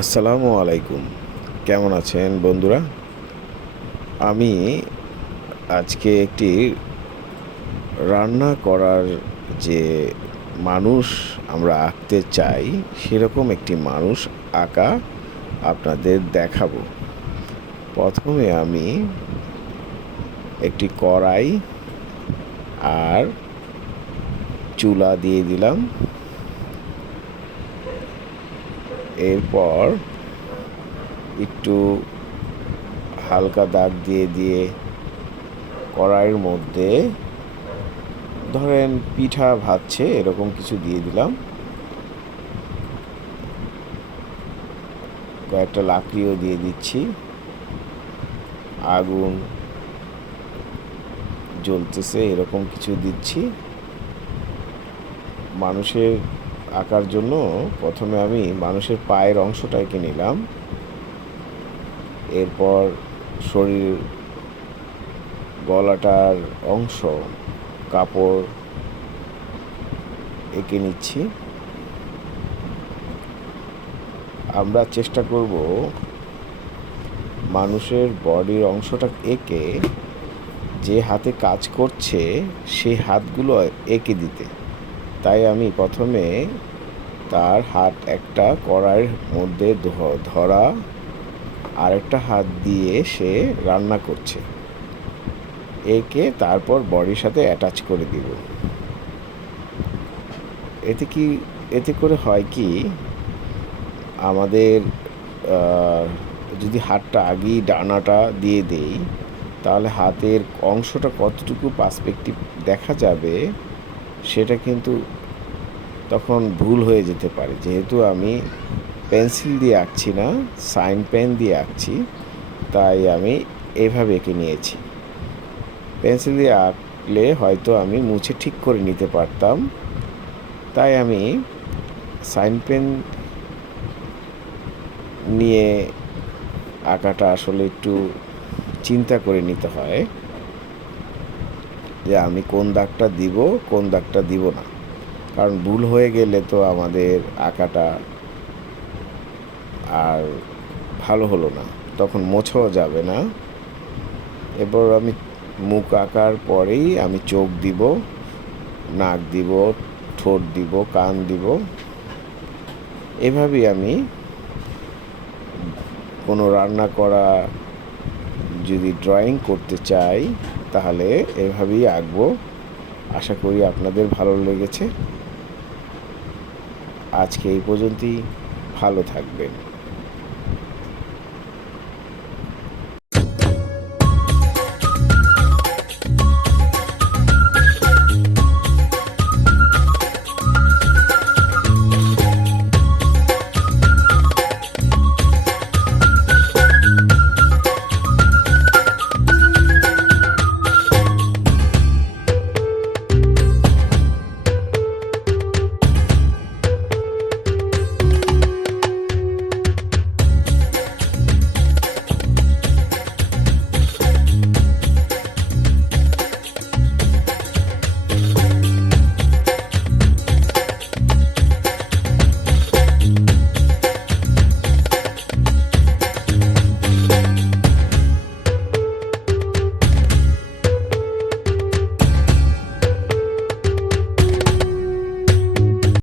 আসসালামু আলাইকুম। কেমন আছেন বন্ধুরা? আমি আজকে একটি রান্না করার যে মানুষ আমরা আঁকতে চাই, সেরকম একটি মানুষ আঁকা আপনাদের দেখাবো। প্রথমে আমি একটি কড়াই আর চুলা দিয়ে দিলাম। এরপর একটু হালকা দাগ দিয়ে দিয়ে কড়াইয়ের মধ্যে ধরেন পিঠা ভাজছে এরকম কিছু দিয়ে দিলাম। কয়েকটা লাকড়িও দিয়ে দিচ্ছি। আগুন জ্বলতেছে, এরকম কিছু দিচ্ছি। মানুষের আঁকার জন্য প্রথমে আমি মানুষের পায়ের অংশটা এঁকে নিলাম। এরপর শরীর গলাটার অংশ, কাপড় এঁকে নিচ্ছি। আমরা চেষ্টা করব মানুষের বডির অংশটা এঁকে যে হাতে কাজ করছে সেই হাতগুলো এঁকে দিতে। তাই আমি প্রথমে তার হাত একটা কড়াইয়ের মধ্যে ধরা, আরেকটা হাত দিয়ে সে রান্না করছে। একে তারপর বডির সাথে অ্যাটাচ করে দিব। এতে কি, এতে করে হয় কি, আমাদের যদি হাতটা আগেই ডানাটা দিয়ে দেই, তাহলে হাতের অংশটা কতটুকু পার্সপেক্টিভ দেখা যাবে সেটা কিন্তু তখন ভুল হয়ে যেতে পারে। যেহেতু আমি পেন্সিল দিয়ে আঁকছি না, সাইন পেন দিয়ে আঁকছি, তাই আমি এভাবে এঁকে নিয়েছি। পেন্সিল দিয়ে আঁকলে হয়তো আমি মুছে ঠিক করে নিতে পারতাম, তাই আমি সাইন পেন নিয়ে আঁকাটা আসলে একটু চিন্তা করে নিতে হয়। যে আমি কোন দাগটা দিব, কোন দাগটা দিব না। কারণ ভুল হয়ে গেলে তো আমাদের আঁকাটা আর ভালো হলো না। তখন মোছাও যাবে না। এরপর আমি মুখ আঁকার পরেই আমি চোখ দিব, নাক দিব, ঠোঁট দিব, কান দিব। এভাবেই আমি কোনো রান্না করা যদি ড্রয়িং করতে চাই তাহলে এভাবেই আঁকবো। আশা করি আপনাদের ভালো লেগেছে। আজকে এই পর্যন্তই। ভালো থাকবেন।